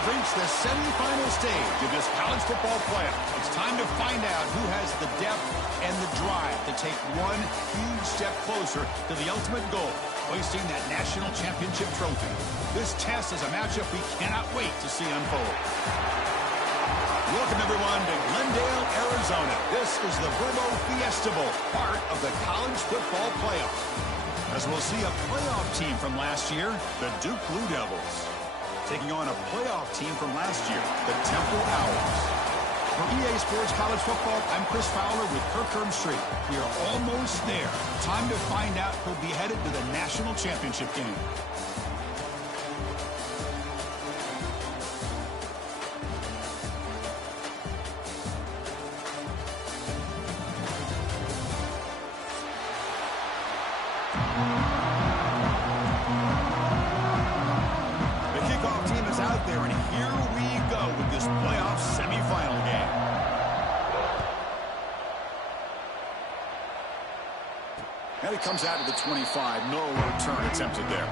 have reached the semifinal stage of this college football playoff. It's time to find out who has the depth and the drive to take one huge step closer to the ultimate goal, hoisting that national championship trophy. This test is a matchup we cannot wait to see unfold. Welcome, everyone, to Glendale, Arizona. This is the Verbo Fiesta Bowl, part of the college football playoff. As we'll see a playoff team from last year, the Duke Blue Devils, taking on a playoff team from last year, the Temple Owls. For EA Sports College Football, I'm Chris Fowler with Kirkherm Street. We are almost there. Time to find out who'll be headed to the national championship game. And it comes out to the 25. No return attempted there.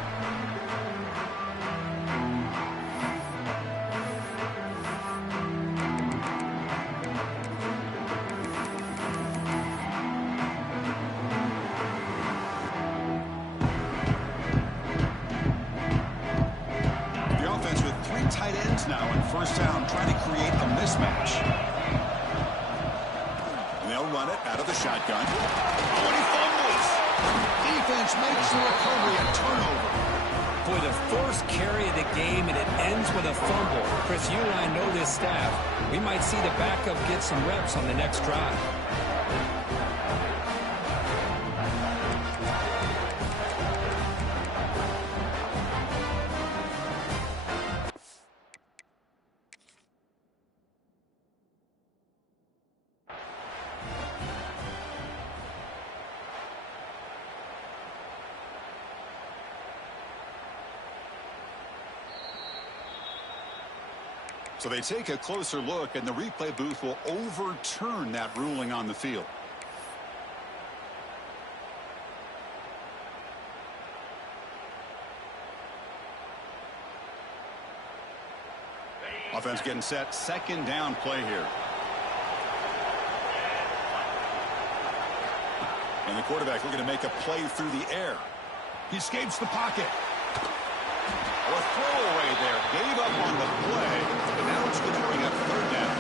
The offense with 3 tight ends now in first down, trying to create a mismatch. And they'll run it out of the shotgun. Oh, and he fumbles. Defense makes the recovery a turnover. For the first carry of the game, and it ends with a fumble. Chris, you and I know this staff. We might see the backup get some reps on the next drive. So they take a closer look, and the replay booth will overturn that ruling on the field. Offense getting set. Second down play here. And the quarterback looking to make a play through the air. He escapes the pocket. A throwaway there. Gave up on the play, but now it's going to bring up third down.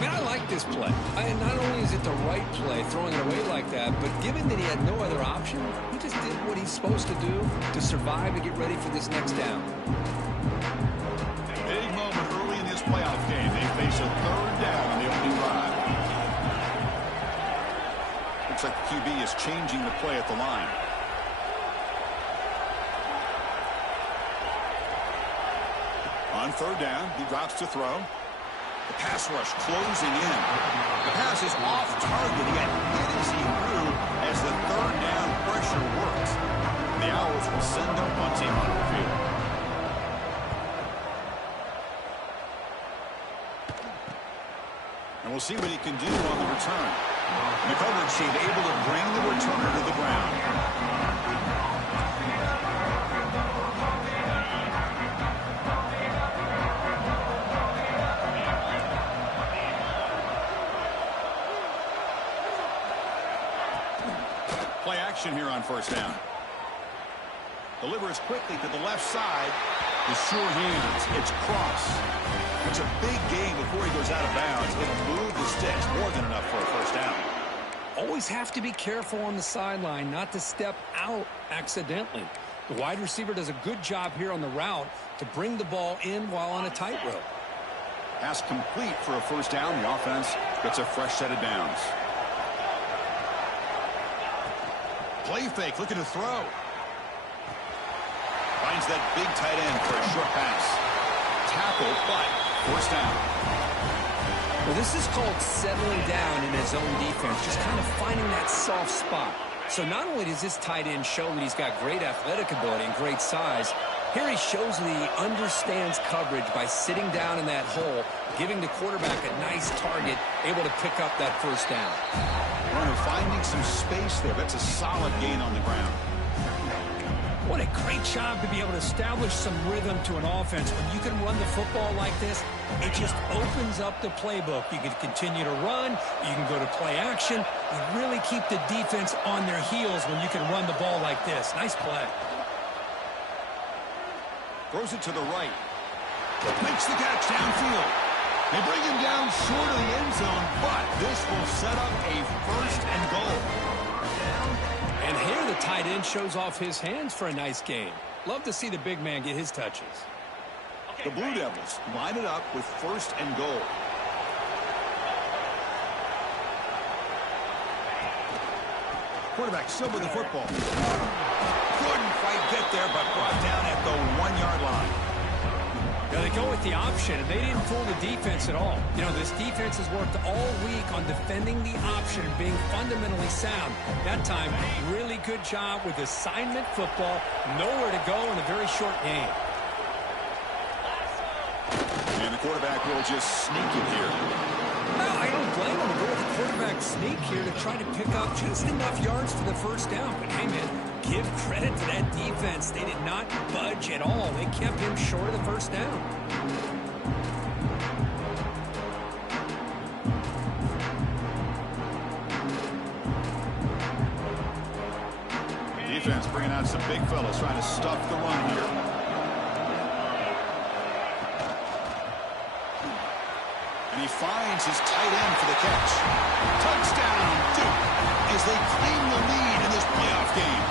Man, I like this play. Not only is it the right play, throwing it away like that, but given that he had no other option, he just did what he's supposed to do to survive and get ready for this next down. Big moment early in this playoff game. They face a third down on the opening drive. Looks like the QB is changing the play at the line. On third down, he drops to throw. The pass rush closing in. The pass is off target. He got hit as he threw as the third down pressure works. The Owls will send their punt team on the field. And we'll see what he can do on the return. And the coverage team able to bring the returner to the ground. Play action here on first down. Delivers quickly to the left side. The sure hands. It's cross. It's a big gain before he goes out of bounds. It'll move the sticks. More than enough for a first down. Always have to be careful on the sideline not to step out accidentally. The wide receiver does a good job here on the route to bring the ball in while on a tightrope. Pass complete for a first down. The offense gets a fresh set of downs. Play fake, looking to throw. Finds that big tight end for a short pass. Tackle, but first down. Well, this is called settling down in his own defense, just kind of finding that soft spot. So not only does this tight end show that he's got great athletic ability and great size, here he shows that he understands coverage by sitting down in that hole, giving the quarterback a nice target, able to pick up that first down. Runner finding some space there. That's a solid gain on the ground. What a great job to be able to establish some rhythm to an offense. When you can run the football like this, it just opens up the playbook. You can continue to run. You can go to play action. You really keep the defense on their heels when you can run the ball like this. Nice play. Throws it to the right. Makes the catch downfield. They bring him down short of the end zone, but this will set up a first and goal. And here the tight end shows off his hands for a nice game. Love to see the big man get his touches. The Blue Devils line it up with first and goal. Quarterback still with the football. Couldn't quite get there, but brought down at the 1-yard line. Now they go with the option, and they didn't fool the defense at all. You know, this defense has worked all week on defending the option and being fundamentally sound. That time, really good job with assignment football. Nowhere to go in a very short game. And the quarterback will just sneak it here. Well, I don't blame him to go with the quarterback sneak here to try to pick up just enough yards for the first down. But hey, man, give credit to that defense. They did not budge at all. They kept him short of the first down. Defense bringing out some big fellas trying to stuff the run here. And he finds his tight end for the catch. Touchdown, Duke, as they claim the lead in this playoff game.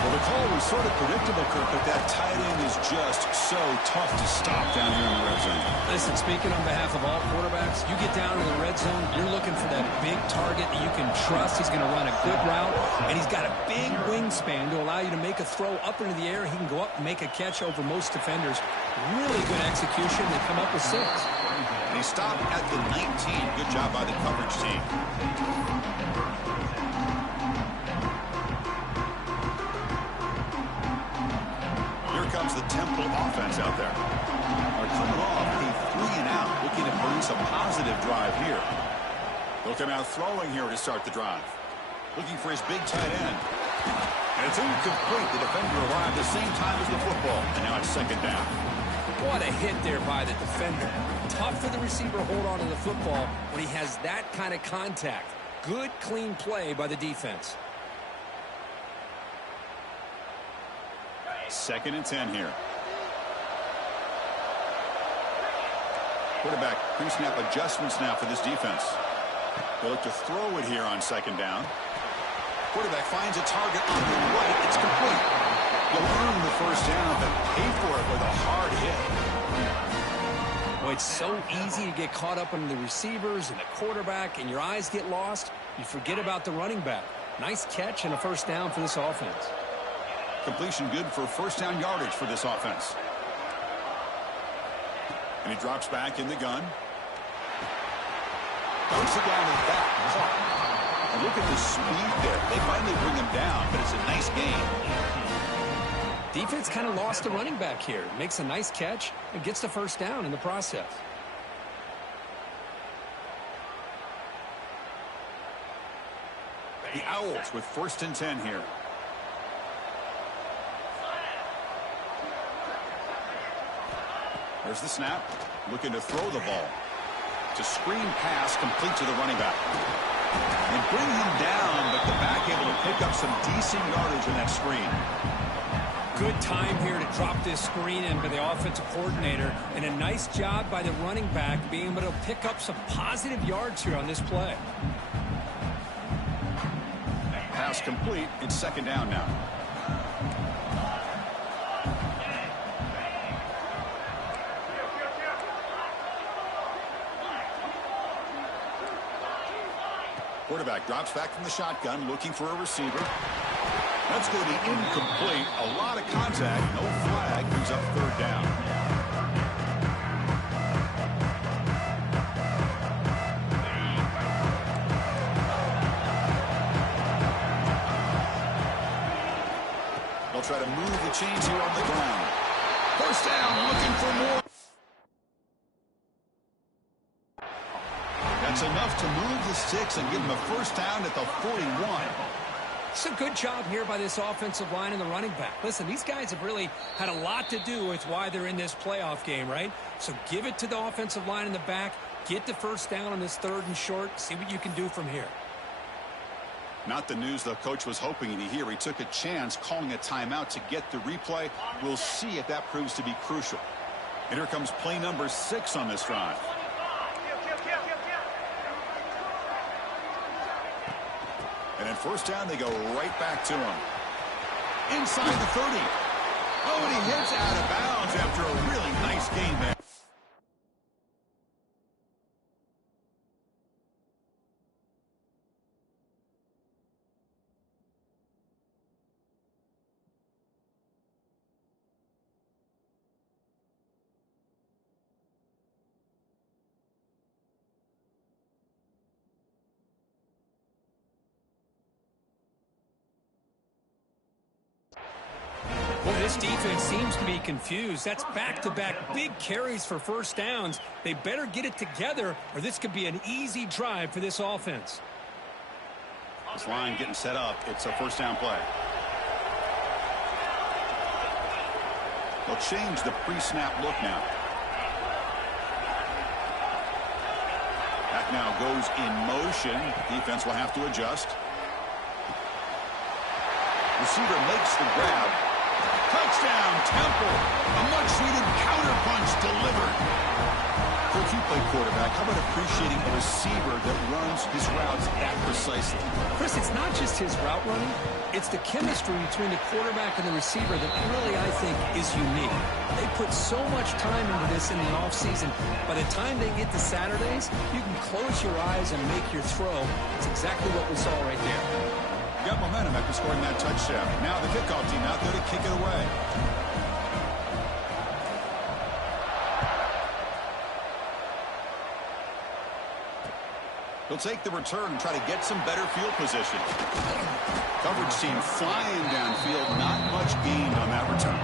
Well, the call was sort of predictable, Kirk, but that tight end is just so tough to stop down here in the red zone. Listen, speaking on behalf of all quarterbacks, you get down in the red zone, you're looking for that big target that you can trust. He's going to run a good route, and he's got a big wingspan to allow you to make a throw up into the air. He can go up and make a catch over most defenders. Really good execution. They come up with 6. And he stopped at the 19. Good job by the coverage team. Here comes the Temple offense out there. They're coming off a 3-and-out, looking to produce a positive drive here. They'll come out throwing here to start the drive. Looking for his big tight end. And it's incomplete. The defender arrived at the same time as the football. And now it's second down. What a hit there by the defender. Tough for the receiver to hold on to the football when he has that kind of contact. Good, clean play by the defense. 2nd and 10 here. Quarterback pre-snap adjustments now for this defense. They look to throw it here on 2nd down. Quarterback finds a target on the right. It's complete. You'll earn the first down, but pay for it with a hard hit. Well, it's so easy to get caught up in the receivers and the quarterback, and your eyes get lost. You forget about the running back. Nice catch and a first down for this offense. Completion good for first down yardage for this offense. And he drops back in the gun. Goes it down to the back. And look at the speed there. They finally bring him down, but it's a nice game. Defense kind of lost the running back here. Makes a nice catch and gets the first down in the process. The Owls with 1st and 10 here. There's the snap. Looking to throw the ball. It's a screen pass complete to the running back. They bring him down, but the back able to pick up some decent yardage in that screen. Good time here to drop this screen in by the offensive coordinator, and a nice job by the running back being able to pick up some positive yards here on this play. Pass complete. It's 2nd down now. Quarterback drops back from the shotgun, looking for a receiver. That's going to be incomplete. A lot of contact. No flag. Brings up 3rd down. They'll try to move the chains here on the ground. First down, looking for more. That's enough to move the sticks and give them a first down at the 41. It's a good job here by this offensive line and the running back. Listen, these guys have really had a lot to do with why they're in this playoff game, right? So give it to the offensive line in the back. Get the first down on this 3rd and short. See what you can do from here. Not the news the coach was hoping to hear. He took a chance calling a timeout to get the replay. We'll see if that proves to be crucial. And here comes play number 6 on this drive. And then first down, they go right back to him. Inside the 30. Oh, and he hits out of bounds after a really nice gain there. Well, this defense seems to be confused. That's back-to-back big carries for first downs. They better get it together, or this could be an easy drive for this offense. This line getting set up. It's a first down play. They'll change the pre-snap look now. That now goes in motion. Defense will have to adjust. Receiver makes the grab. Touchdown, Temple. A much-needed counterpunch delivered. Coach, you play quarterback. How about appreciating a receiver that runs his routes that precisely? Chris, it's not just his route running. It's the chemistry between the quarterback and the receiver that really, I think, is unique. They put so much time into this in the offseason. By the time they get to Saturdays, you can close your eyes and make your throw. It's exactly what we saw right there. Got momentum after scoring that touchdown. Now the kickoff team out there to kick it away. He'll take the return and try to get some better field position. Coverage team flying downfield. Not much gained on that return.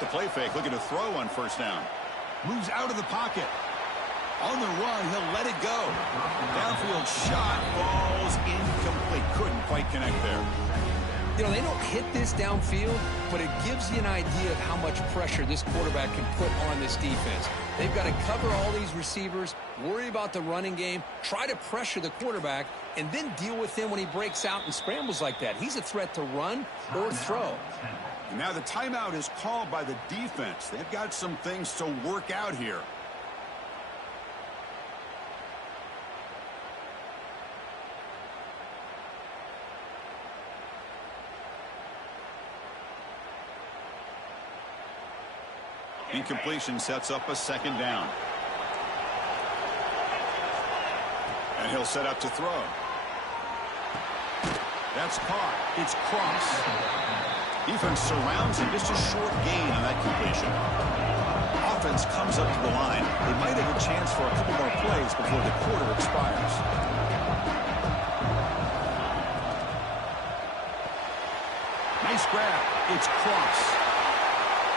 The play fake, looking to throw on first down. Moves out of the pocket. On the run, he'll let it go. Downfield shot falls incomplete. Couldn't quite connect there. You know, they don't hit this downfield, but it gives you an idea of how much pressure this quarterback can put on this defense. They've got to cover all these receivers, worry about the running game, try to pressure the quarterback, and then deal with him when he breaks out and scrambles like that. He's a threat to run or throw. And now the timeout is called by the defense. They've got some things to work out here. Incompletion sets up a second down. And he'll set up to throw. That's caught. It's Cross. Defense surrounds him. Just a short gain on that completion. Offense comes up to the line. They might have a chance for a couple more plays before the quarter expires. Nice grab. It's Cross.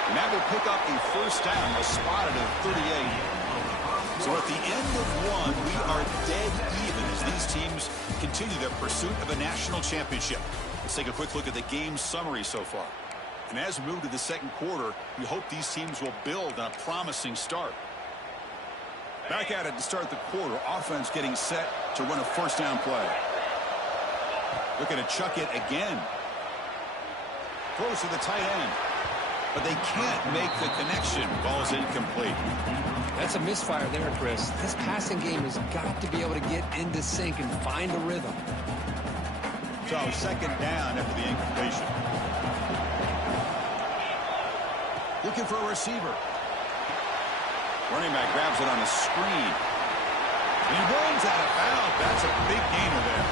And that will pick up a first down. A spot at 38. So at the end of one, we are dead even as these teams continue their pursuit of a national championship. Let's take a quick look at the game summary so far. And as we move to the second quarter, we hope these teams will build on a promising start. Back at it to start the quarter. Offense getting set to run a first down play. Looking to chuck it again. Throws to the tight end. But they can't make the connection. Ball's incomplete. That's a misfire there, Chris. This passing game has got to be able to get into sync and find a rhythm. So second down after the incompletion. Looking for a receiver. Running back grabs it on a screen. And he runs out of bounds. That's a big gainer there.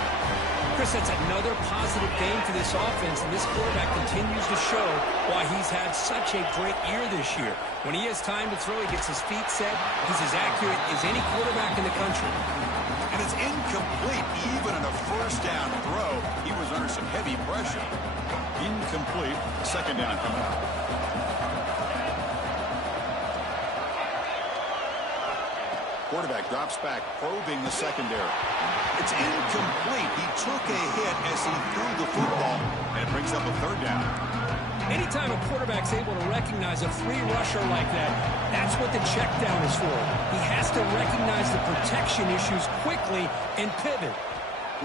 Chris, that's another positive game for this offense, and this quarterback continues to show why he's had such a great year this year. When he has time to throw, he gets his feet set. He's as accurate as any quarterback in the country. And it's incomplete. Even on a first down throw, he was under some heavy pressure. Incomplete. Second down coming up. Quarterback drops back, probing the secondary. It's incomplete. He took a hit as he threw the football, and it brings up a third down. Anytime a quarterback's able to recognize a free rusher like that, that's what the check down is for. He has to recognize the protection issues quickly and pivot.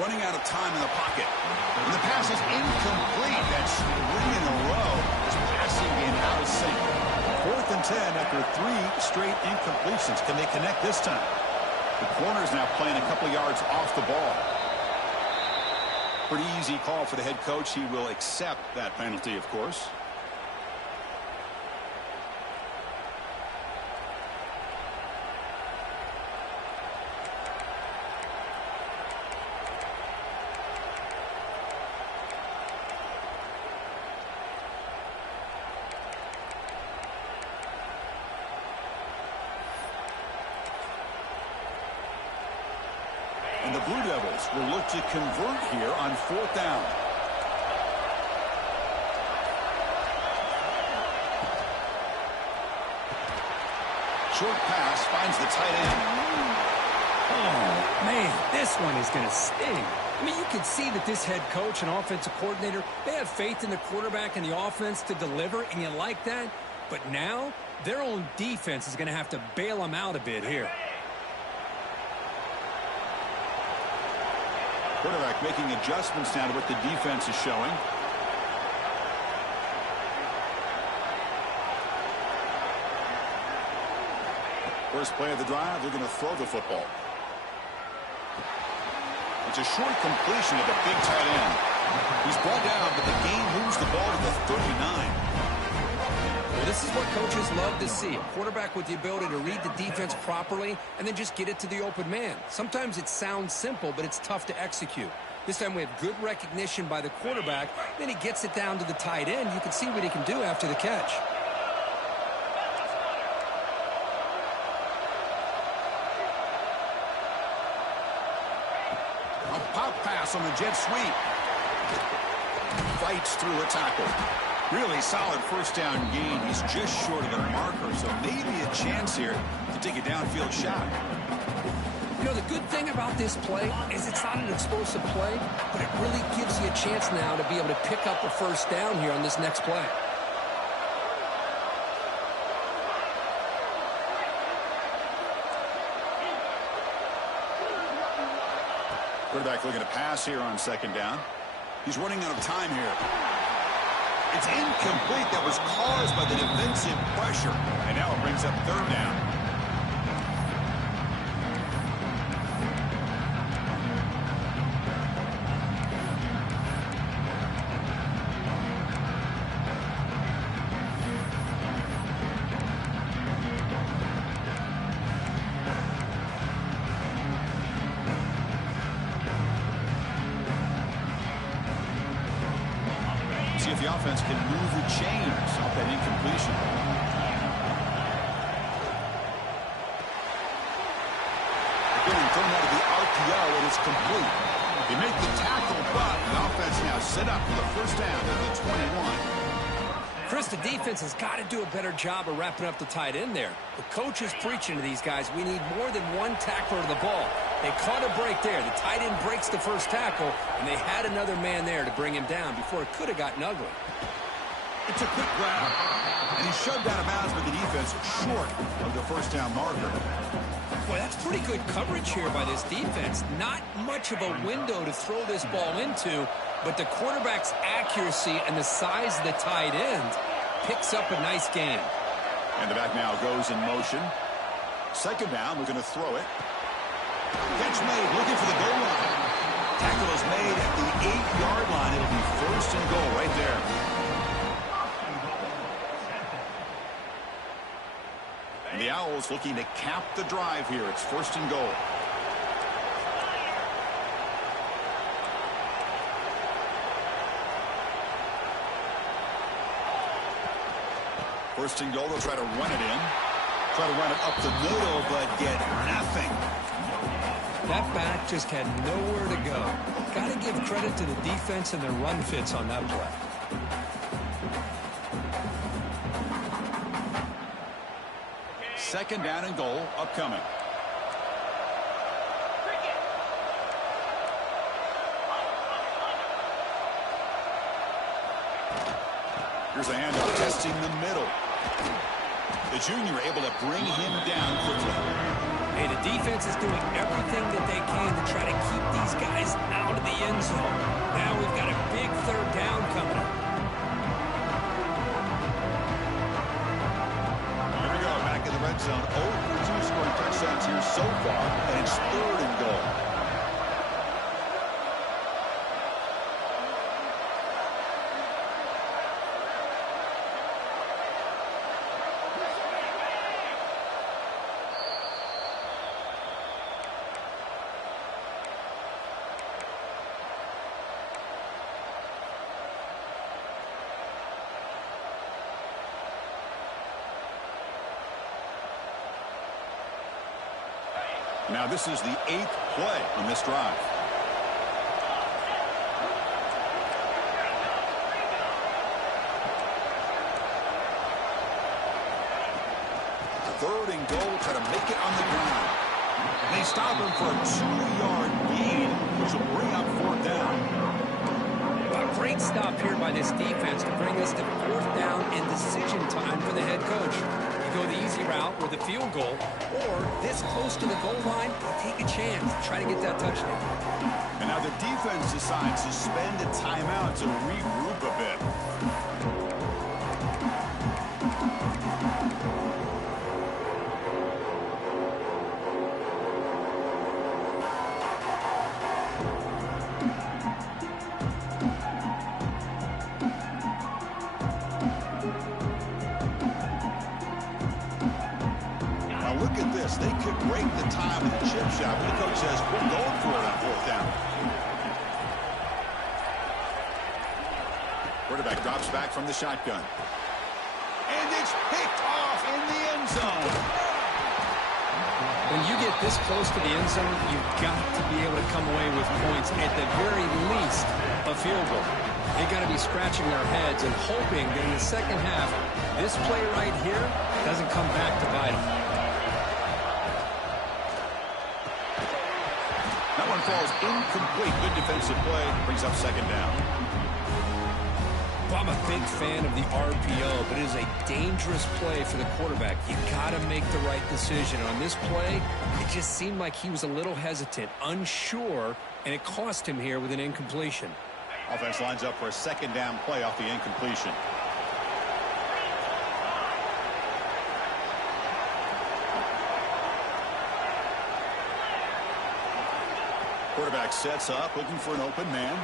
Running out of time in the pocket. And the pass is incomplete. That's 3 in a row. His passing game out of sync. 4th and 10 after 3 straight incompletions. Can they connect this time? The corner's now playing a couple yards off the ball. Pretty easy call for the head coach. He will accept that penalty, of course. And the Blue Devils will look to convert here on 4th down. Short pass finds the tight end. Oh, man, this one is going to sting. I mean, you can see that this head coach and offensive coordinator, they have faith in the quarterback and the offense to deliver, and you like that. But now, their own defense is going to have to bail them out a bit here. Quarterback making adjustments now to what the defense is showing. First play of the drive, they're going to throw the football. It's a short completion of the big tight end. He's brought down, but the game moves the ball to the 39. Well, this is what coaches love to see. A quarterback with the ability to read the defense properly and then just get it to the open man. Sometimes it sounds simple, but it's tough to execute. This time we have good recognition by the quarterback. Then he gets it down to the tight end. You can see what he can do after the catch. A pop pass on the jet sweep. Fights through a tackle. Really solid first down gain. He's just short of the marker, so maybe a chance here to take a downfield shot. You know, the good thing about this play is it's not an explosive play, but it really gives you a chance now to be able to pick up a first down here on this next play. Quarterback looking to pass here on 2nd down. He's running out of time here. It's incomplete. That was caused by the defensive pressure. And now it brings up 3rd down. See if the offense can move the chains off that incompletion. Getting thrown out of the RPO, and it's complete. They make the tackle, but the offense now set up for the first down at the 21. Chris, the defense has got to do a better job of wrapping up the tight end there. The coach is preaching to these guys, we need more than one tackler to the ball. They caught a break there. The tight end breaks the first tackle, and they had another man there to bring him down before it could have gotten ugly. It's a quick grab, and he's shoved out of bounds by the defense short of the first down marker. Boy, that's pretty good coverage here by this defense. Not much of a window to throw this ball into, but the quarterback's accuracy and the size of the tight end picks up a nice gain. And the back now goes in motion. 2nd down, we're going to throw it. Catch made, looking for the goal line. Tackle is made at the 8-yard line. It'll be 1st and goal right there. And the Owls looking to cap the drive here. It's 1st and goal. First and goal, they'll try to run it in. Try to run it up the middle, but get nothing. That back just had nowhere to go. Got to give credit to the defense and their run fits on that play. Second down and goal upcoming. Here's a handoff testing the middle. The junior able to bring him down quickly. Hey, the defense is doing everything that they can to try to keep these guys out of the end zone. Now we've got a big 3rd down coming up. Here we go, back in the red zone. 0 for 2 scoring touchdowns here so far, and it's 3rd and goal. Now this is the 8th play on this drive. Third and goal, try to make it on the ground. They stop him for a 2-yard gain, which will bring up 4th down. A great stop here by this defense to bring us to 4th down and decision time for the head coach. Go the easy route with a field goal, or this close to the goal line, take a chance, try to get that touchdown. And now the defense decides to spend a timeout to regroup a bit. Look at this. They could break the tie with a chip shot, but the coach says, we're going for it on 4th down. Quarterback drops back from the shotgun. And it's picked off in the end zone. When you get this close to the end zone, you've got to be able to come away with points, at the very least, a field goal. They've got to be scratching their heads and hoping that in the second half, this play right here doesn't come back to bite them. That one falls incomplete. Good defensive play. Brings up 2nd down. Well, I'm a big fan of the RPO, but it is a dangerous play for the quarterback. You got to make the right decision. On this play, it just seemed like he was a little hesitant, unsure, and it cost him here with an incompletion. Offense lines up for a 2nd down play off the incompletion. Quarterback sets up, looking for an open man.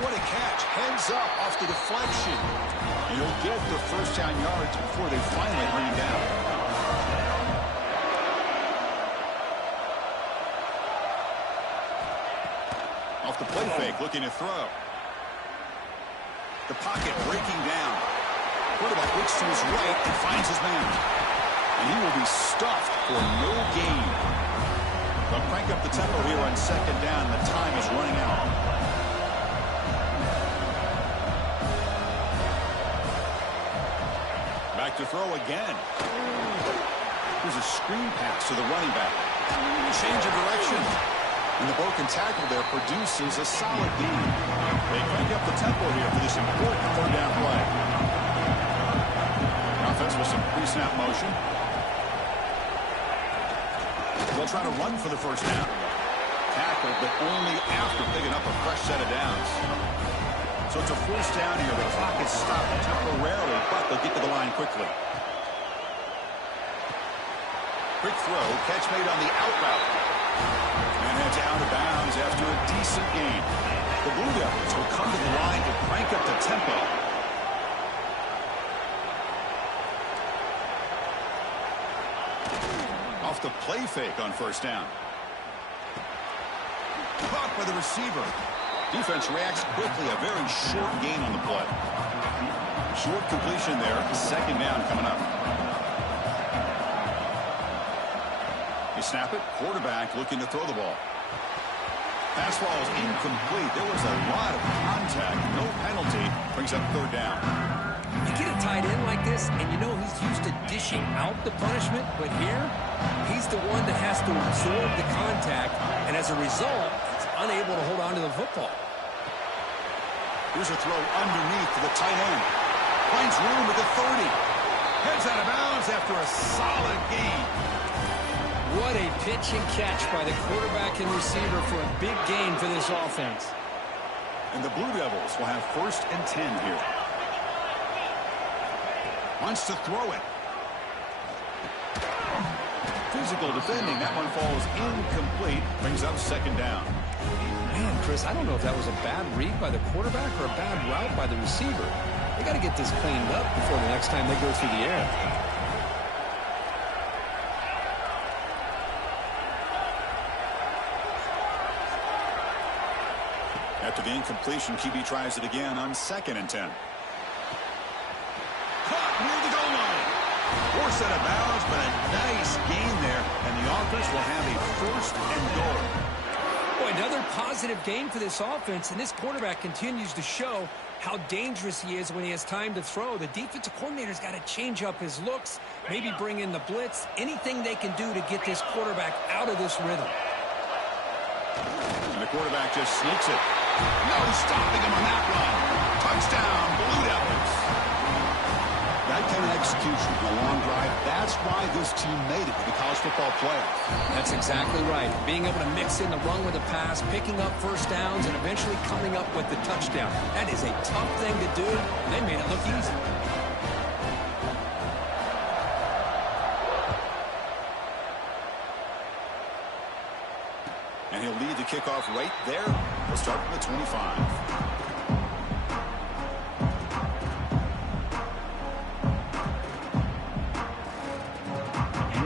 What a catch. Heads up off the deflection. And he'll get the 1st down yards before they finally bring him down. Off the play fake, looking to throw. The pocket breaking down. Quarterback looks to his right and finds his man. And he will be stuffed for no gain. They'll crank up the tempo here on 2nd down. The time is running out. Back to throw again. Here's a screen pass to the running back. Change of direction. And the broken tackle there produces a solid gain. They crank up the tempo here for this important 3rd down play. Offense with some pre-snap motion. They'll try to run for the 1st down. Tackled, but only after picking up a fresh set of downs. So it's a 1st down here. The clock is stopped temporarily, but they'll get to the line quickly. Quick throw, catch made on the out route. And it's out of bounds after a decent gain. The Blue Devils will come to the line to crank up the tempo. Off the play fake on first down. Caught by the receiver. Defense reacts quickly. A very short gain on the play. Short completion there. Second down coming up. You snap it. Quarterback looking to throw the ball. Pass ball is incomplete. There was a lot of contact. No penalty. Brings up third down. You get a tight end like this, and you know he's used to dishing out the punishment, but here, he's the one that has to absorb the contact, and as a result, he's unable to hold on to the football. Here's a throw underneath to the tight end. Finds room at the 30. Heads out of bounds after a solid gain. What a pitch and catch by the quarterback and receiver for a big gain for this offense. And the Blue Devils will have 1st and 10 here. Wants to throw it. Physical defending. That one falls incomplete. Brings up second down. Man, Chris, I don't know if that was a bad read by the quarterback or a bad route by the receiver. They got to get this cleaned up before the next time they go through the air. After the incompletion, QB tries it again on 2nd and 10. Caught near the goal line. Forced out of bounds, but a nice gain there, and the offense will have a 1st and goal. Boy, another positive gain for this offense, and this quarterback continues to show how dangerous he is when he has time to throw. The defensive coordinator's got to change up his looks, maybe bring in the blitz, anything they can do to get this quarterback out of this rhythm. And the quarterback just sneaks it. No stopping him on that run. Touchdown, Blue Devils. That kind of execution in a long drive, that's why this team made it to the college football playoffs. That's exactly right. Being able to mix in the run with the pass, picking up first downs, and eventually coming up with the touchdown. That is a tough thing to do. They made it look easy. And he'll lead the kickoff right there. We'll start from the 25.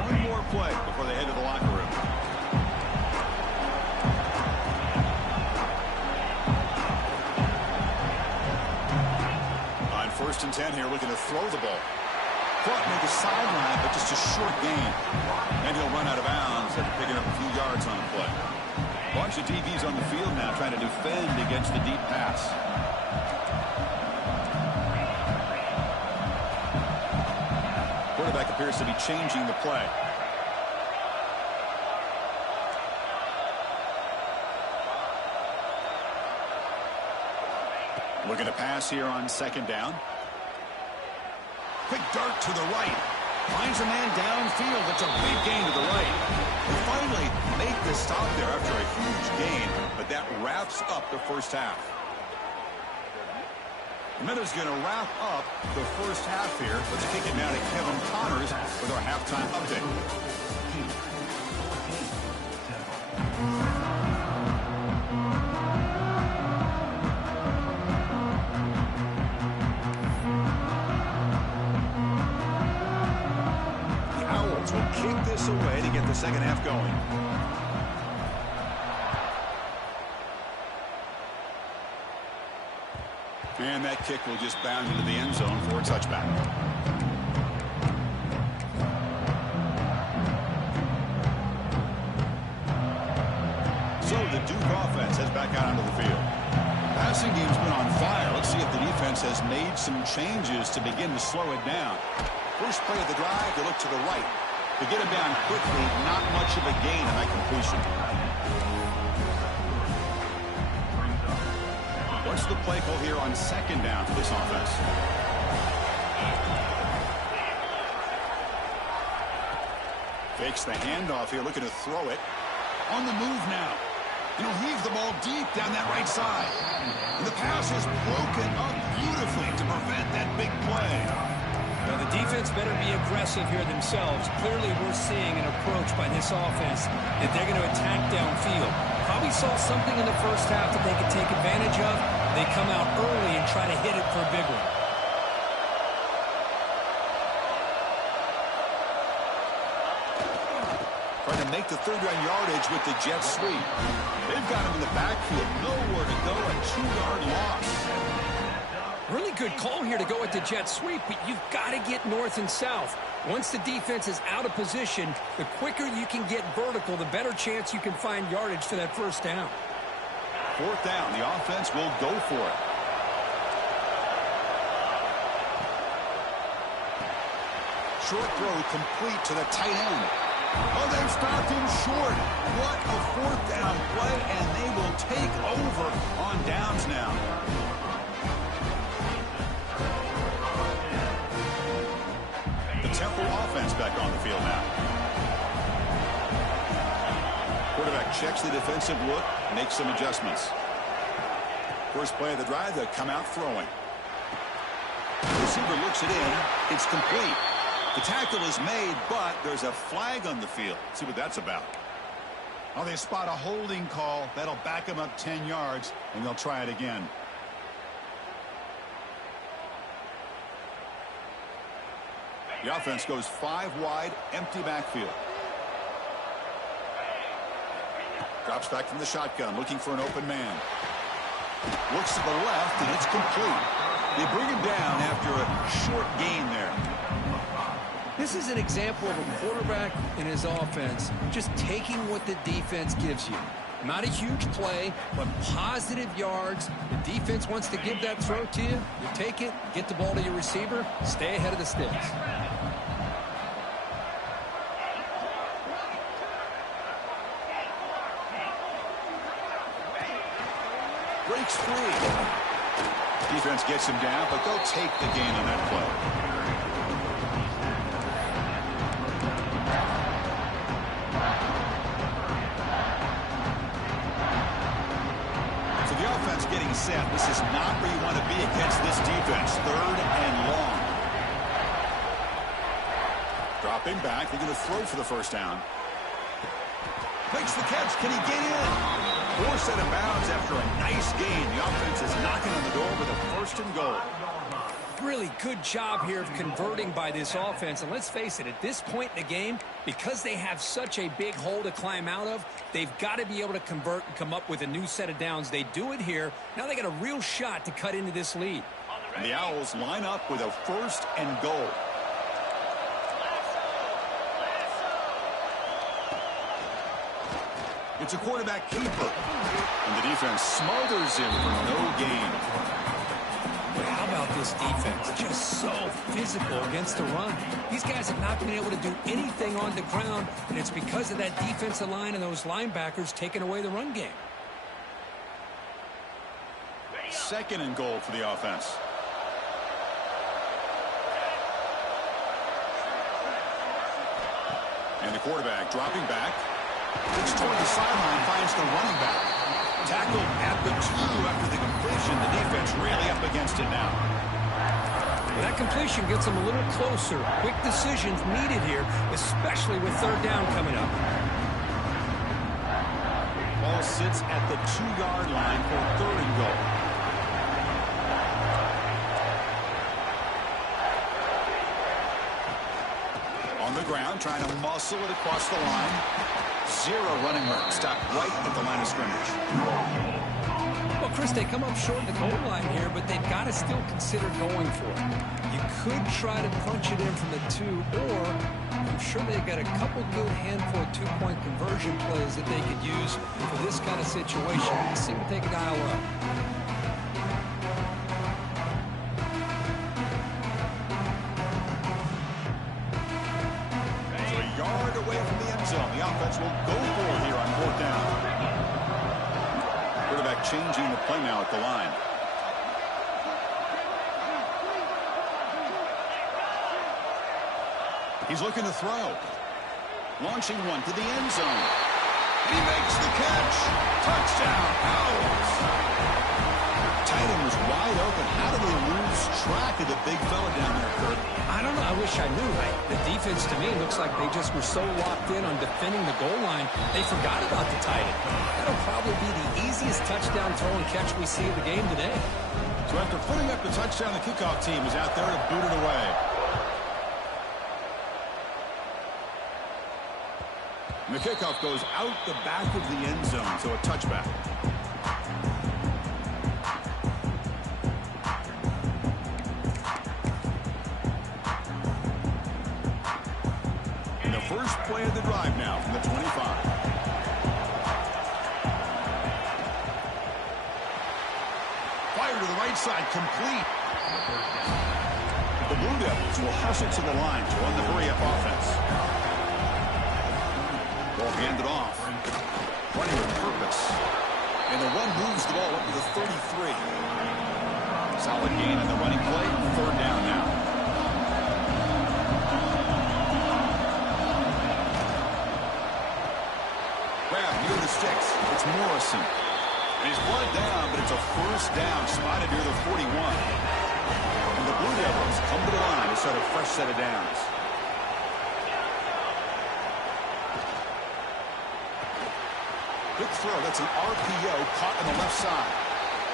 One more play before they head to the locker room. On 1st and 10 here, looking to throw the ball. Caught near the sideline, but just a short gain. And he'll run out of bounds after picking up a few yards on the play. Bunch of DBs on the field now trying to defend against the deep pass. Quarterback appears to be changing the play. Looking to pass here on 2nd down. Quick dart to the right. Finds a man downfield. That's a big gain to the right. They finally make the stop there after a huge gain, but that wraps up the first half. The Meadows going to wrap up the first half here. Let's kick it now to Kevin Connors with our halftime update. Will kick this away to get the second half going. And that kick will just bound into the end zone for a touchback. So the Duke offense heads back out onto the field. Passing game's been on fire. Let's see if the defense has made some changes to begin to slow it down. First play of the drive, they look to the right. To get him down quickly, not much of a gain on that completion. What's the play call here on 2nd down for this offense? Fakes the handoff here, looking to throw it. On the move now. And he'll heave the ball deep down that right side. And the pass is broken up beautifully to prevent that big play. Now, the defense better be aggressive here themselves. Clearly, we're seeing an approach by this offense that they're going to attack downfield. Probably saw something in the first half that they could take advantage of. They come out early and try to hit it for a big one. trying to make the third-down yardage with the jet sweep. They've got him in the backfield. Nowhere to go. A 2-yard loss. Really good call here to go with the jet sweep, but you've got to get north and south. Once the defense is out of position, the quicker you can get vertical, the better chance you can find yardage for that first down. Fourth down. The offense will go for it. Short throw complete to the tight end. Oh, they've stopped him short. What a fourth down play, and they will take over on downs now. The Temple offense back on the field now. Quarterback checks the defensive look, makes some adjustments. First play of the drive, they come out throwing. The receiver looks it in. It's complete. The tackle is made, but there's a flag on the field. Let's see what that's about. Oh, they spot a holding call. That'll back them up 10 yards, and they'll try it again. The offense goes 5 wide, empty backfield. Drops back from the shotgun, looking for an open man. Looks to the left, and it's complete. They bring him down after a short gain there. This is an example of a quarterback and his offense just taking what the defense gives you. Not a huge play, but positive yards. The defense wants to give that throw to you. You take it, get the ball to your receiver, stay ahead of the sticks. Breaks free. Defense gets him down, but they'll take the gain on that play. Getting set. This is not where you want to be against this defense. Third and long. Dropping back. They're going to throw for the first down. Makes the catch. Can he get in? 4 set of bounds after a nice gain. The offense is knocking on the door with a first and goal. Really good job here of converting by this offense. And let's face it, at this point in the game, because they have such a big hole to climb out of, they've got to be able to convert and come up with a new set of downs. They do it here. Now they got a real shot to cut into this lead. And the Owls line up with a first and goal. It's a quarterback keeper. And the defense smothers him for no gain. But how about this defense? Just so physical against the run. These guys have not been able to do anything on the ground, and it's because of that defensive line and those linebackers taking away the run game. Second and goal for the offense. And the quarterback dropping back. Looks toward the sideline, finds the running back. Tackled at the 2 after the completion. The defense really up against it now. Well, that completion gets them a little closer. Quick decisions needed here, especially with third down coming up. Ball sits at the 2-yard line for third and goal. On the ground, trying to muscle it across the line. 0 running room. Stopped right at the line of scrimmage. Well, Chris, they come up short at the goal line here, but they've got to still consider going for it. You could try to punch it in from the 2, or I'm sure they've got a couple good handful of 2-point conversion plays that they could use for this kind of situation. Let's see what they can dial up. The offense will go for it here on 4th down. Quarterback changing the play now at the line. He's looking to throw. Launching one to the end zone. He makes the catch. Touchdown, Owls. Tight end was wide open. How did they lose track of the big fella down there, Kurt? I don't know. I wish I knew. The defense, to me, looks like they just were so locked in on defending the goal line, they forgot about the tight end. That'll probably be the easiest touchdown throw and catch we see of the game today. So after putting up the touchdown, the kickoff team is out there to boot it away. And the kickoff goes out the back of the end zone, so a touchback. And the first play of the drive now from the 25. Fire to the right side, complete. The Blue Devils will hustle to the line to run the hurry-up offense. Ball handed off. Running with purpose. And the run moves the ball up to the 33. Solid gain on the running play. Third down now. Grab near the sticks. It's Morrison. And he's brought down, but it's a first down spotted near the 41. And the Blue Devils come to the line to start a fresh set of downs. Quick throw. That's an RPO caught on the left side.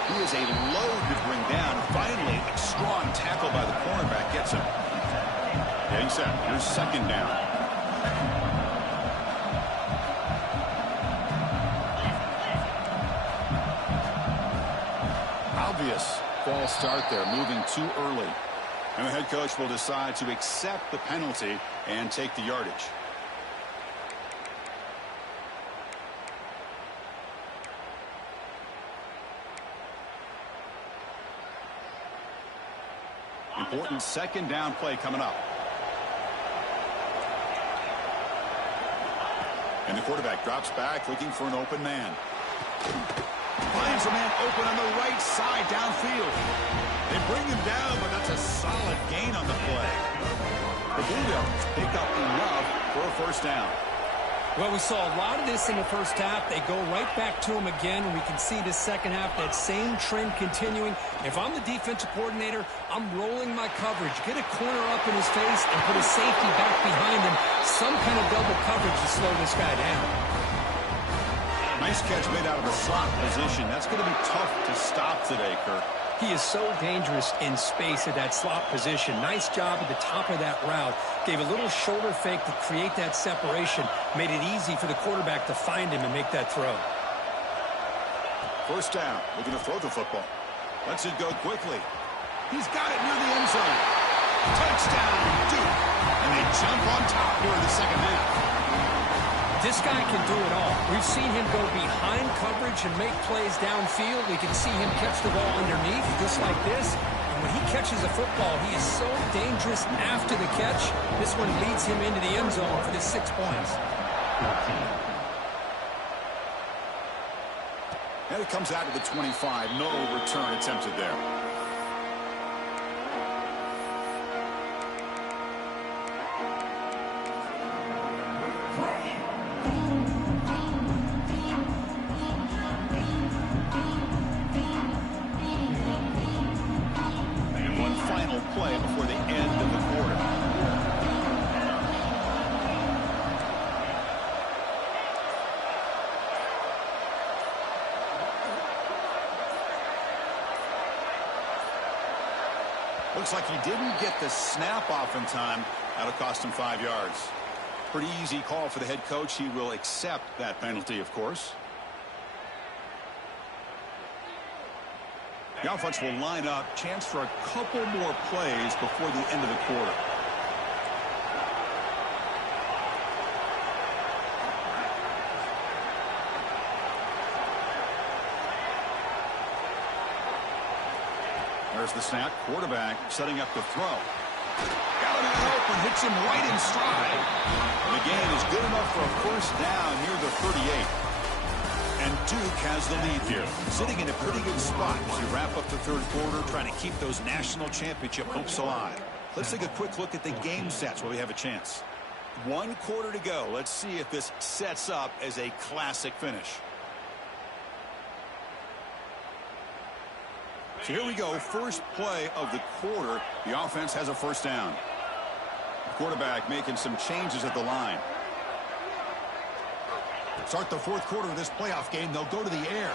He is a load to bring down. Finally, a strong tackle by the cornerback gets him. Getting set. Here's second down. Obvious false start there, moving too early. And the head coach will decide to accept the penalty and take the yardage. Important second down play coming up. And the quarterback drops back looking for an open man. Finds a man open on the right side downfield. They bring him down, but that's a solid gain on the play. The Blue Devils pick up enough for a first down. Well, we saw a lot of this in the first half. They go right back to him again, and we can see the second half, that same trend continuing. If I'm the defensive coordinator, I'm rolling my coverage. Get a corner up in his face and put a safety back behind him. Some kind of double coverage to slow this guy down. Nice catch made out of the slot position. That's going to be tough to stop today, Kirk. He is so dangerous in space at that slot position. Nice job at the top of that route. Gave a little shoulder fake to create that separation. Made it easy for the quarterback to find him and make that throw. First down. Looking to throw the football. Lets it go quickly. He's got it near the end zone. Touchdown, Duke. And they jump on top here in the second half. This guy can do it all. We've seen him go behind coverage and make plays downfield. We can see him catch the ball underneath just like this. And when he catches a football, he is so dangerous after the catch. This one leads him into the end zone for the 6 points. And it comes out to the 25. No return attempted there. Play before the end of the quarter. Looks like he didn't get the snap off in time. That'll cost him 5 yards. Pretty easy call for the head coach. He will accept that penalty, of course. The offense will line up. Chance for a couple more plays before the end of the quarter. There's the snap. Quarterback setting up the throw. Got him open. Hits him right in stride. And the gain is good enough for a first down near the 38. And Duke has the lead here, sitting in a pretty good spot as you wrap up the third quarter, trying to keep those national championship hopes alive. Let's take a quick look at the game sets while we have a chance. 1 quarter to go. Let's see if this sets up as a classic finish. So here we go. First play of the quarter. The offense has a first down. The quarterback making some changes at the line. Start the fourth quarter of this playoff game. They'll go to the air.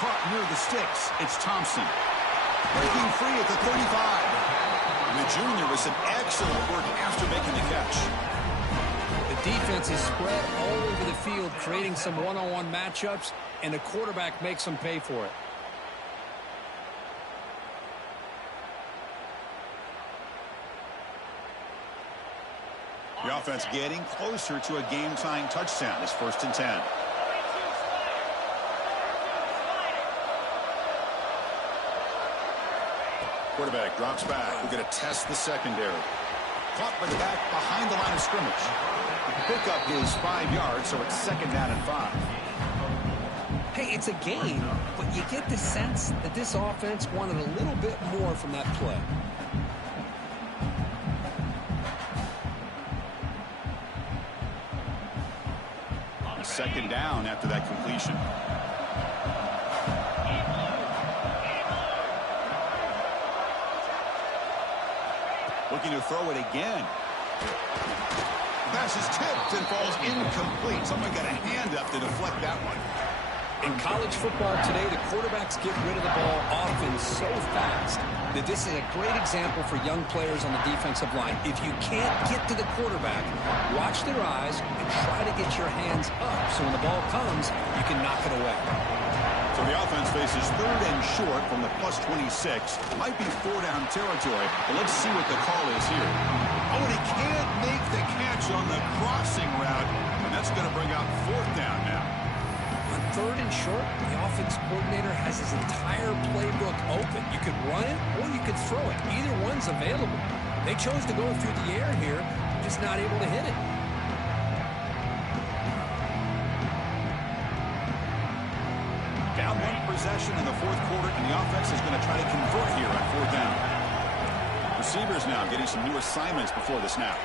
Caught near the sticks. It's Thompson. Breaking free at the 35. The junior with some excellent work after making the catch. The Defense is spread all over the field, creating some one-on-one matchups, and the quarterback makes them pay for it. The offense getting closer to a game-tying touchdown. It's 1st and 10. Quarterback drops back. We're going to test the secondary. Caught by the back behind the line of scrimmage. The pickup is 5 yards, so it's 2nd down and 5. Hey, it's a game, but you get the sense that this offense wanted a little bit more from that play. 2nd down after that completion. Looking to throw it again. Pass is tipped and falls incomplete. Someone got a hand up to deflect that one. In college football today, the quarterbacks get rid of the ball often so fast that this is a great example for young players on the defensive line. If you can't get to the quarterback, watch their eyes and try to get your hands up so when the ball comes, you can knock it away. So the offense faces 3rd and short from the plus 26. Might be 4-down territory, but let's see what the call is here. Oh, and he can't make the catch on the crossing route, and that's going to bring out 4th down now. On 3rd and short, the offense coordinator has his entire playbook open. You could run it or you could throw it. Either one's available. They chose to go through the air here, just not able to hit it. Down 1 possession in the 4th quarter, and the offense is going to try to convert here on 4th down. Receivers now getting some new assignments before the snap.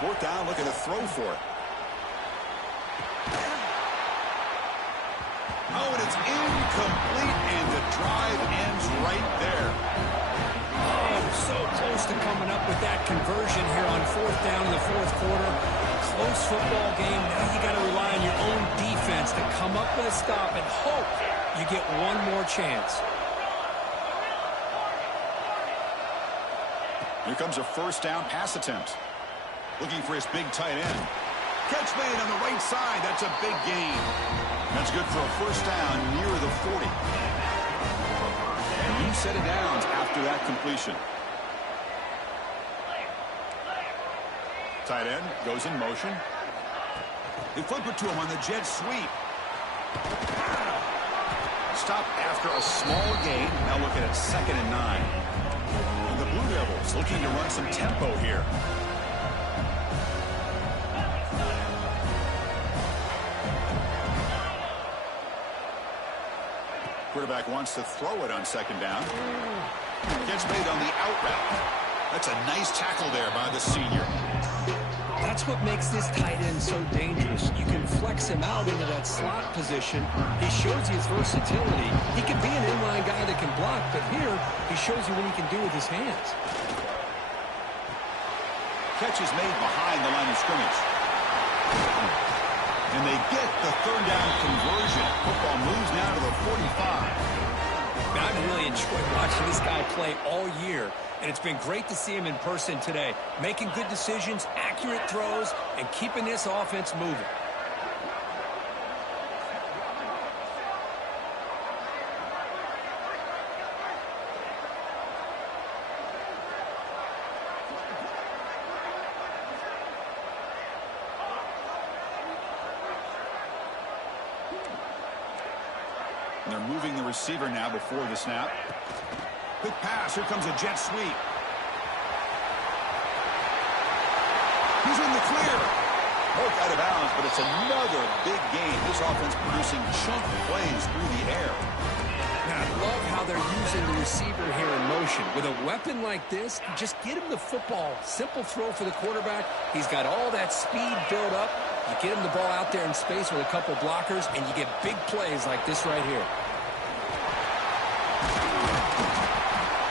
Fourth down, looking to throw for it. Oh, and it's incomplete, and the drive ends right there. Oh, so close to coming up with that conversion here on 4th down in the 4th quarter. Close football game. Now you got to rely on your own defense to come up with a stop and hope you get one more chance. Here comes a 1st down pass attempt. Looking for his big tight end. Catch made on the right side. That's a big gain. That's good for a 1st down near the 40. And new set of downs after that completion. Tight end goes in motion. They flip it to him on the jet sweep. Stop after a small gain. Now looking at 2nd and 9. And the Blue Devils looking to run some tempo here. Quarterback wants to throw it on 2nd down. Gets made on the out route. That's a nice tackle there by the senior. That's what makes this tight end so dangerous. You can flex him out into that slot position. He shows you his versatility. He can be an inline guy that can block, but here he shows you what he can do with his hands. Catch is made behind the line of scrimmage. And they get the 3rd down conversion. Football moves now to the 45. I've really enjoyed watching this guy play all year, and it's been great to see him in person today, making good decisions, accurate throws, and keeping this offense moving. And they're moving the receiver now before the snap. Quick pass. Here comes a jet sweep. He's in the clear. Broke out of bounds, but it's another big game. This offense producing chunk plays through the air. Now, I love how they're using the receiver here in motion. With a weapon like this, just get him the football. Simple throw for the quarterback. He's got all that speed built up. You get him the ball out there in space with a couple blockers, and you get big plays like this right here.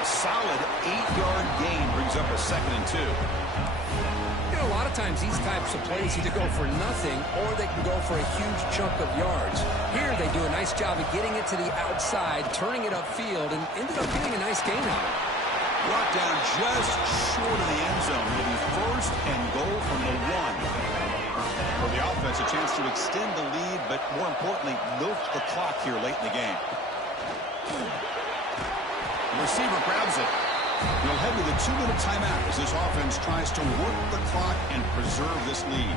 A solid 8-yard gain brings up a 2nd and 2. You know, a lot of times these types of plays either go for nothing or they can go for a huge chunk of yards. Here they do a nice job of getting it to the outside, turning it upfield, and ended up getting a nice gain out of it. Brought down just short of the end zone. It'll be first and goal from the 1. For the offense, a chance to extend the lead, but more importantly, milk the clock here late in the game. The receiver grabs it. We'll head to the 2-minute timeout as this offense tries to work the clock and preserve this lead.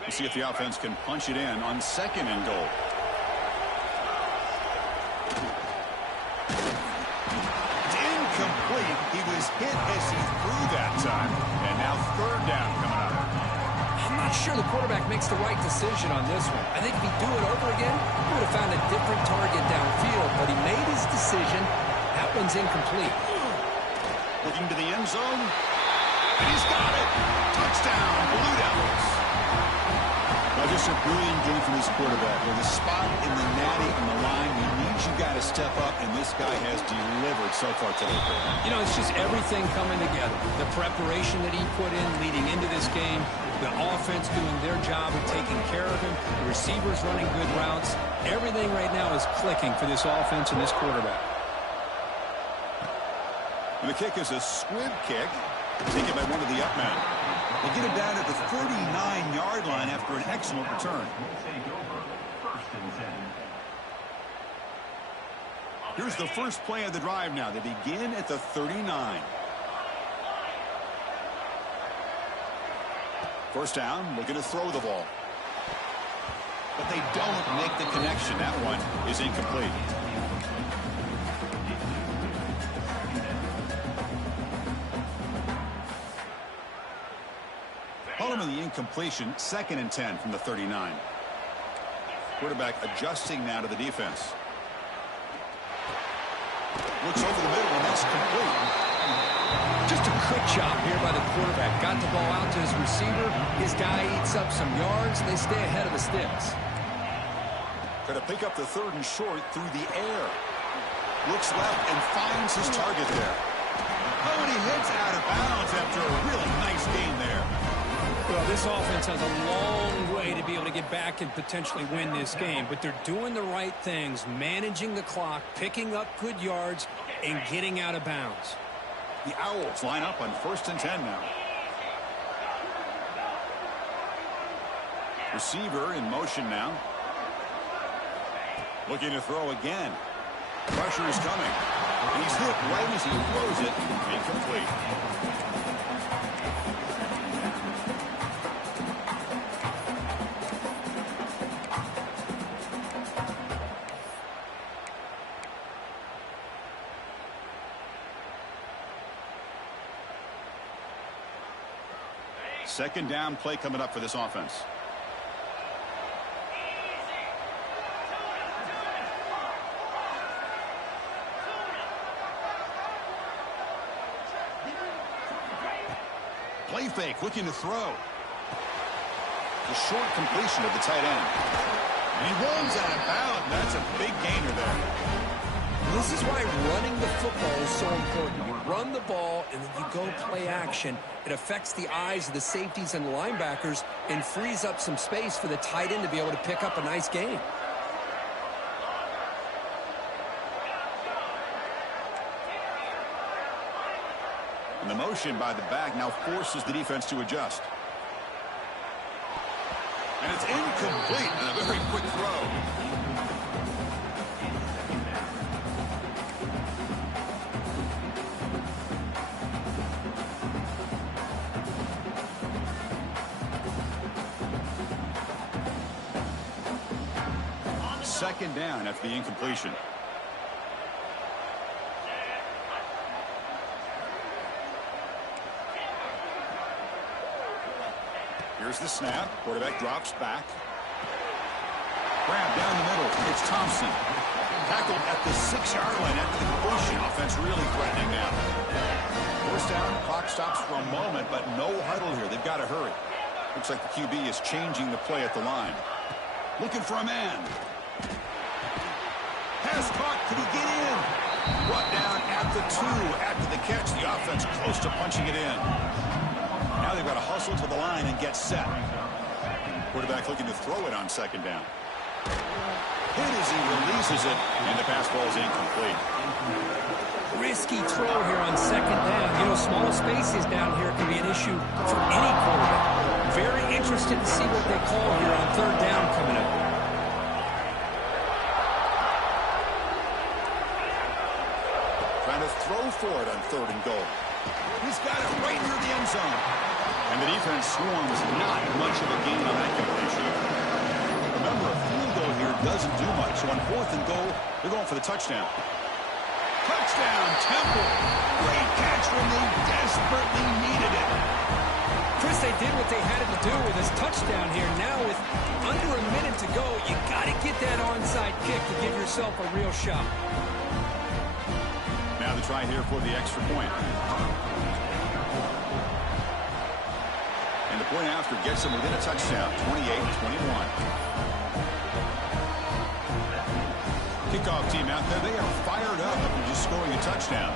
We'll see if the offense can punch it in on 2nd and goal. Incomplete. He was hit as he threw that time. And now 3rd down coming up. I'm not sure the quarterback makes the right decision on this one. I think if he'd do it over again, he would have found a different target downfield. But he made his decision. That one's incomplete. Looking to the end zone. And he's got it. Touchdown, Blue Devils. Now, just a brilliant game from this quarterback. With a spot in the natty on the line, he needs you got to step up, and this guy has delivered so far today. You know, it's just everything coming together. The preparation that he put in leading into this game, the offense doing their job of taking care of him, the receivers running good routes. Everything right now is clicking for this offense and this quarterback. And the kick is a squib kick, taken by one of the up men. They get him down at the 39-yard line after an excellent return. Here's the first play of the drive now. They begin at the 39. First down, looking to throw the ball. But they don't make the connection. That one is incomplete. Following the incompletion, 2nd and 10 from the 39. Quarterback adjusting now to the defense. Looks over the middle, and that's complete. Just a quick job here by the quarterback. Got the ball out to his receiver. His guy eats up some yards. They stay ahead of the sticks. Trying to pick up the 3rd and short through the air. Looks left and finds his target there. Oh, and he heads out of bounds after a really nice game there. Well, this offense has a long way to be able to get back and potentially win this game, but they're doing the right things, managing the clock, picking up good yards, and getting out of bounds. The Owls line up on 1st and 10 now. Receiver in motion now. Looking to throw again. Pressure is coming. He's hit right as he throws it. Incomplete. Second down play coming up for this offense. Play fake, looking to throw. The short completion of the tight end. And he runs out of bounds. That's a big gainer there. This is why running the football is so important. You run the ball, and then you go play action. It affects the eyes of the safeties and the linebackers and frees up some space for the tight end to be able to pick up a nice gain. And the motion by the back now forces the defense to adjust. And it's incomplete and a very quick throw. Second down after the incompletion. Here's the snap. Quarterback drops back. Grab down the middle. It's Thompson. Tackled at the 6-yard line after the completion. Offense really threatening now. First down. Clock stops for a moment, but no huddle here. They've got to hurry. Looks like the QB is changing the play at the line. Looking for a man. Pass caught. Could he get in? Brought down at the 2 after the catch. The offense close to punching it in. Now they've got to hustle to the line and get set. Quarterback looking to throw it on second down. Hit as he releases it, and the pass ball is incomplete. Risky throw here on second down. You know, small spaces down here can be an issue for any quarterback. Very interested to see what they call here on third down coming up. Trying to throw for it on third and goal. He's got it right near the end zone. And the defense swarms not much of a gain on that completion. Remember, a field goal here doesn't do much. So on fourth and goal, they're going for the touchdown. Touchdown, Temple. Great catch when they desperately needed it. Chris, they did what they had to do with this touchdown here. Now with under a minute to go, you got to get that onside kick to give yourself a real shot. Now the try here for the extra point. And the point after gets them within a touchdown, 28-21. Kickoff team out there, they are fired up after just scoring a touchdown.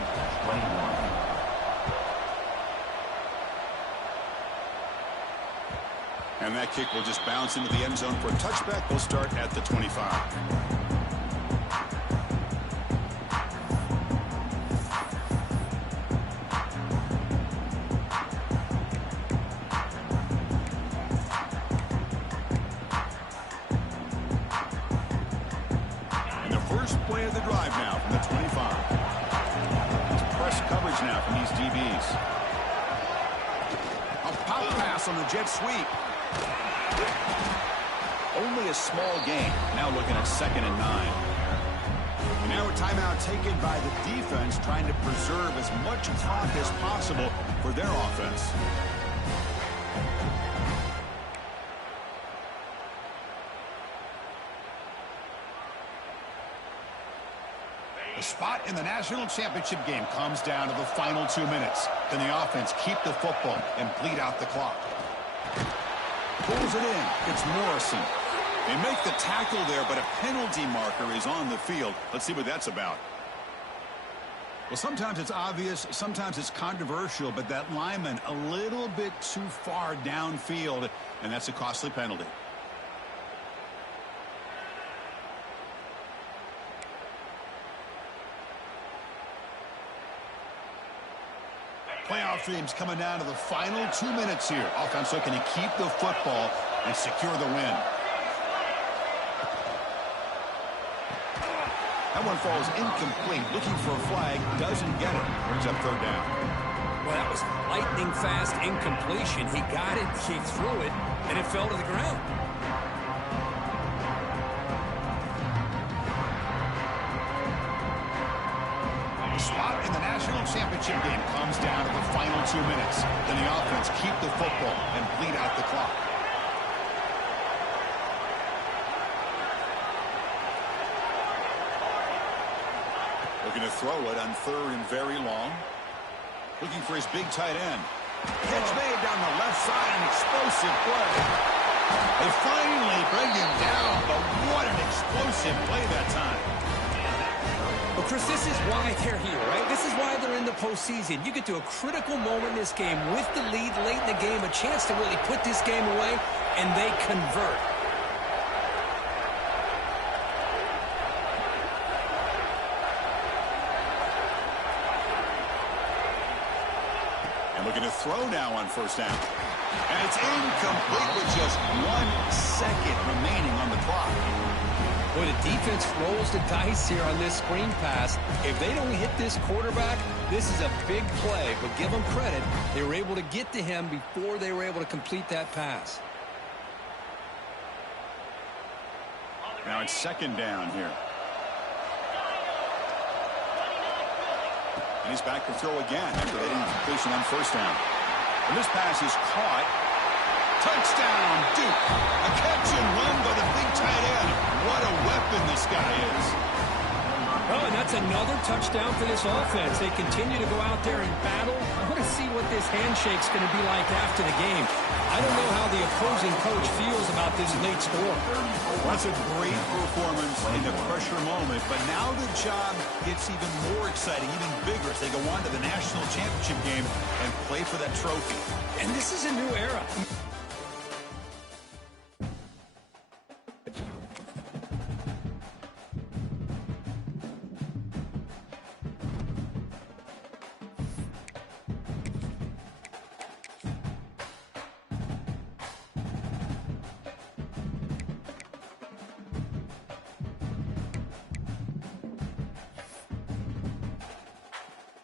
And that kick will just bounce into the end zone for a touchback. They'll start at the 25. Play of the drive now from the 25. It's press coverage now from these DBs. A pop pass on the jet sweep. Only a small gain. Now looking at 2nd and 9. And now a timeout taken by the defense, trying to preserve as much clock as possible for their offense. The spot in the national championship game comes down to the final 2 minutes. Can the offense keep the football and bleed out the clock? Pulls it in. It's Morrison. They make the tackle there, but a penalty marker is on the field. Let's see what that's about. Well, sometimes it's obvious, sometimes it's controversial, but that lineman a little bit too far downfield, and that's a costly penalty. Playoff dreams coming down to the final 2 minutes here. Offense looking to keep the football and secure the win. That one falls incomplete. Looking for a flag. Doesn't get it. Brings up third down. Well, that was lightning fast incompletion. He got it, he threw it, and it fell to the ground. Spot in the national championship game comes down to the final 2 minutes. Then the offense keep the football and bleed out the clock. Looking to throw it on third and very long. Looking for his big tight end. Catch made down the left side, an explosive play. They finally bring him down, but what an explosive play that time. Well, Chris, this is why they're here, right? This is why they're in the postseason. You get to a critical moment in this game with the lead late in the game, a chance to really put this game away, and they convert. And looking to throw now on first down. And it's incomplete with just 1 second remaining on the clock. Boy, the defense rolls the dice here on this screen pass. If they don't hit this quarterback, this is a big play. But give them credit. They were able to get to him before they were able to complete that pass. Now it's 2nd down here. And he's back to throw again after they didn't completion on first down. And this pass is caught. Touchdown, Duke. A catch and run by the big tight end. What a weapon this guy is. Oh, and that's another touchdown for this offense. They continue to go out there and battle. I want to see what this handshake's going to be like after the game. I don't know how the opposing coach feels about this late score. Well, that's a great performance in the pressure moment, but now the job gets even more exciting, even bigger as they go on to the national championship game and play for that trophy. And this is a new era.